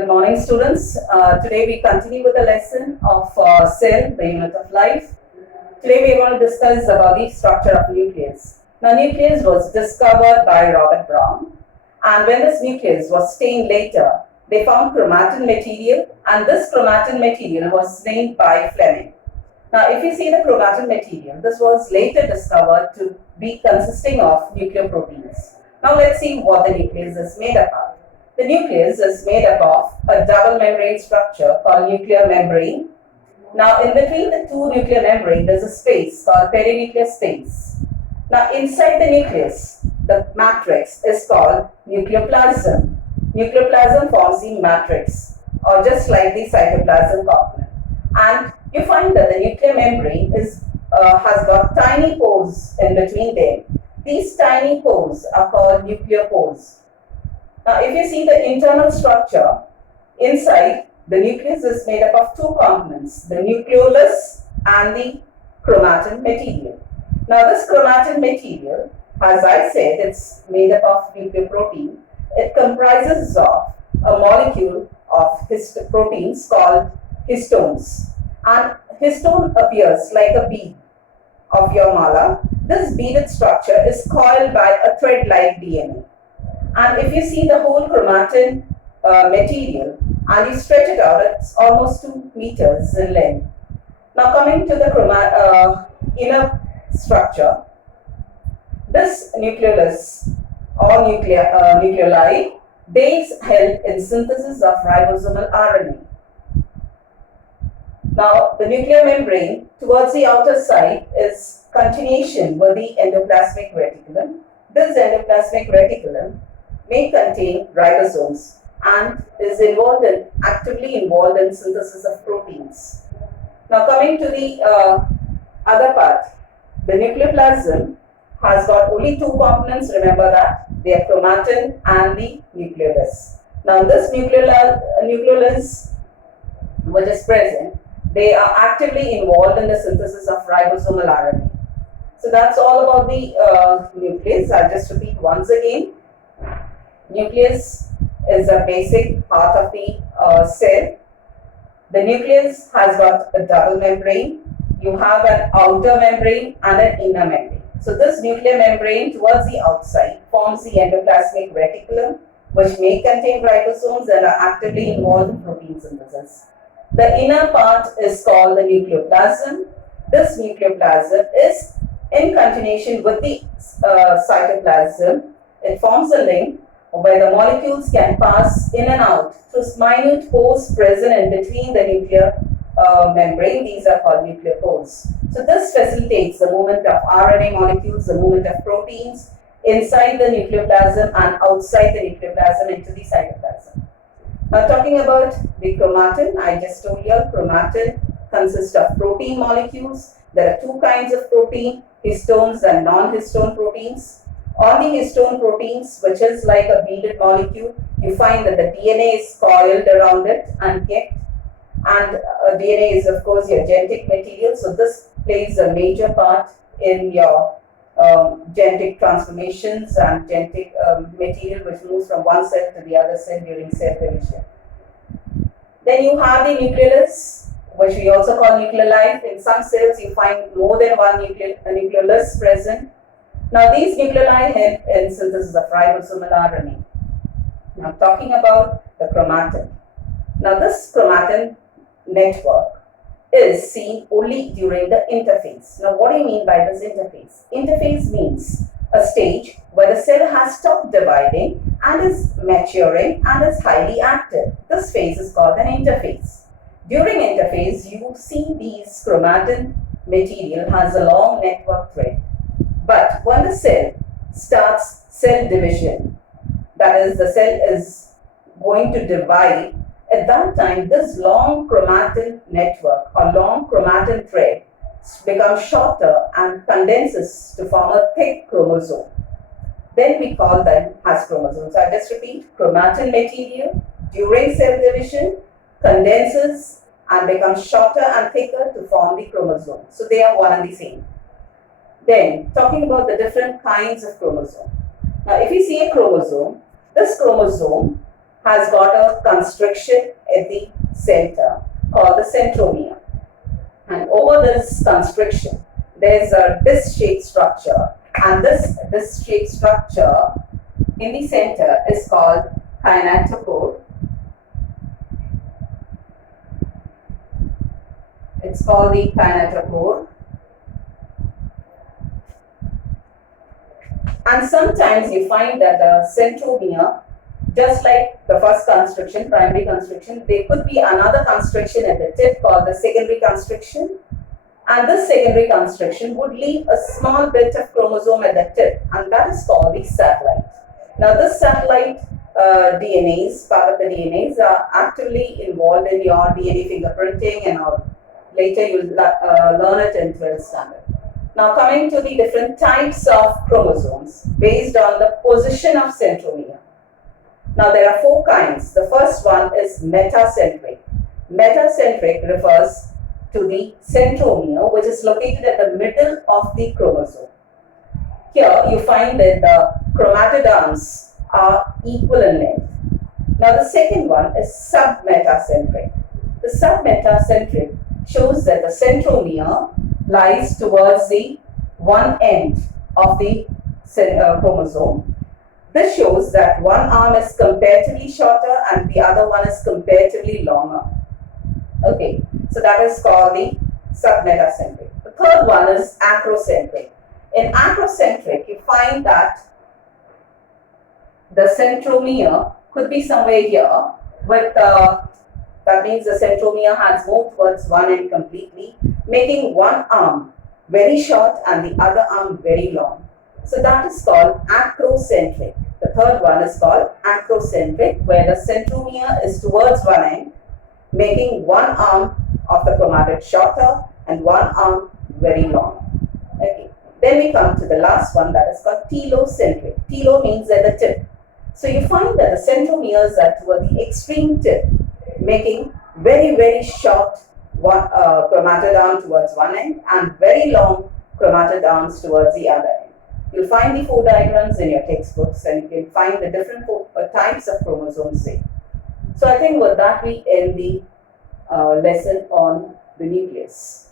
Good morning, students. Today we continue with the lesson of cell, the unit of life. Today we are going to discuss about the structure of nucleus. Now, nucleus was discovered by Robert Brown, and when this nucleus was stained later, they found chromatin material, and this chromatin material was named by Fleming. Now, if you see the chromatin material, this was later discovered to be consisting of nucleoproteins. Now, let's see what the nucleus is made up of. The nucleus is made up of a double membrane structure called nuclear membrane. Now, in between the two nuclear membrane, there's a space called perinuclear space. Now, inside the nucleus, the matrix is called nucleoplasm. Nucleoplasm forms the matrix, or just like the cytoplasm component. And you find that the nuclear membrane has got tiny pores in between them. These tiny pores are called nucleopores. Now, if you see the internal structure, inside the nucleus is made up of two components, the nucleolus and the chromatin material. Now, this chromatin material, as I said, it's made up of nucleoprotein. It comprises of a molecule of proteins called histones. And histone appears like a bead of your mala. This beaded structure is coiled by a thread-like DNA. And if you see the whole chromatin material and you stretch it out, it's almost 2 meters in length. Now, coming to the inner structure, this nucleolus or nucleoli, they help in synthesis of ribosomal RNA. Now, the nuclear membrane towards the outer side is continuation with the endoplasmic reticulum. This endoplasmic reticulum may contain ribosomes and is actively involved in synthesis of proteins. Now, coming to the other part, the nucleoplasm has got only 2 components, remember that, they are chromatin and the nucleolus. Now, this nucleolus which is present, they are actively involved in the synthesis of ribosomal RNA. So, that's all about the nucleus. I'll just repeat once again. Nucleus is a basic part of the cell. The nucleus has got a double membrane. You have an outer membrane and an inner membrane. So this nuclear membrane towards the outside forms the endoplasmic reticulum, which may contain ribosomes and are actively involved in protein synthesis. The inner part is called the nucleoplasm. This nucleoplasm is in continuation with the cytoplasm. It forms a link where the molecules can pass in and out through minute pores present in between the nuclear membrane. These are called nucleopores. So this facilitates the movement of RNA molecules, the movement of proteins inside the nucleoplasm and outside the nucleoplasm into the cytoplasm. Now, talking about the chromatin, I just told you chromatin consists of protein molecules. There are 2 kinds of protein, histones and non-histone proteins. On the histone proteins, which is like a beaded molecule, you find that the DNA is coiled around it and kept. And DNA is, of course, your genetic material. So this plays a major part in your genetic transformations and genetic material which moves from one cell to the other cell during cell division. Then you have the nucleolus, which we also call nucleoli. In some cells, you find more than one nucleolus present. Now, these nucleoli help in synthesis of ribosomal RNA. Now, talking about the chromatin. Now, this chromatin network is seen only during the interphase. Now, what do you mean by this interphase? Interphase means a stage where the cell has stopped dividing and is maturing and is highly active. This phase is called an interphase. During interphase, you see these chromatin material has a long network thread. But when the cell starts cell division, that is, the cell is going to divide, at that time, this long chromatin network or long chromatin thread becomes shorter and condenses to form a thick chromosome. Then we call them as chromosomes. So I just repeat, chromatin material during cell division condenses and becomes shorter and thicker to form the chromosome. So they are one and the same. Then, talking about the different kinds of chromosome. Now, if you see a chromosome, this chromosome has got a constriction at the center called the centromere. And over this constriction, there's a disc-shaped structure, and this disc-shaped structure in the center is called kinetochore. It's called the kinetochore. And sometimes you find that the centromere, just like the first constriction, primary constriction, there could be another constriction at the tip called the secondary constriction. And this secondary constriction would leave a small bit of chromosome at the tip, and that is called the satellite. Now, this satellite DNAs, part of the DNAs, are actively involved in your DNA fingerprinting, and later you'll learn it in 12th standard. Now, coming to the different types of chromosomes based on the position of centromere. Now, there are 4 kinds. The first one is metacentric. Metacentric refers to the centromere, which is located at the middle of the chromosome. Here, you find that the chromatids are equal in length. Now, the second one is submetacentric. The submetacentric shows that the centromere lies towards the one end of the chromosome. This shows that one arm is comparatively shorter and the other one is comparatively longer. Okay, so that is called the submetacentric. The third one is acrocentric. In acrocentric, you find that the centromere could be somewhere here, with that means the centromere has moved towards one end completely, making one arm very short and the other arm very long. So that is called acrocentric. The third one is called acrocentric, where the centromere is towards one end, making one arm of the chromatid shorter and one arm very long. Okay. Then we come to the last one, that is called telocentric. Telo means at the tip. So you find that the centromeres are toward the extreme tip, making very short chromatid arm towards one end and very long chromatid arms towards the other end. You'll find the 4 diagrams in your textbooks, and you can find the different types of chromosomes there. So I think with that we end the lesson on the nucleus.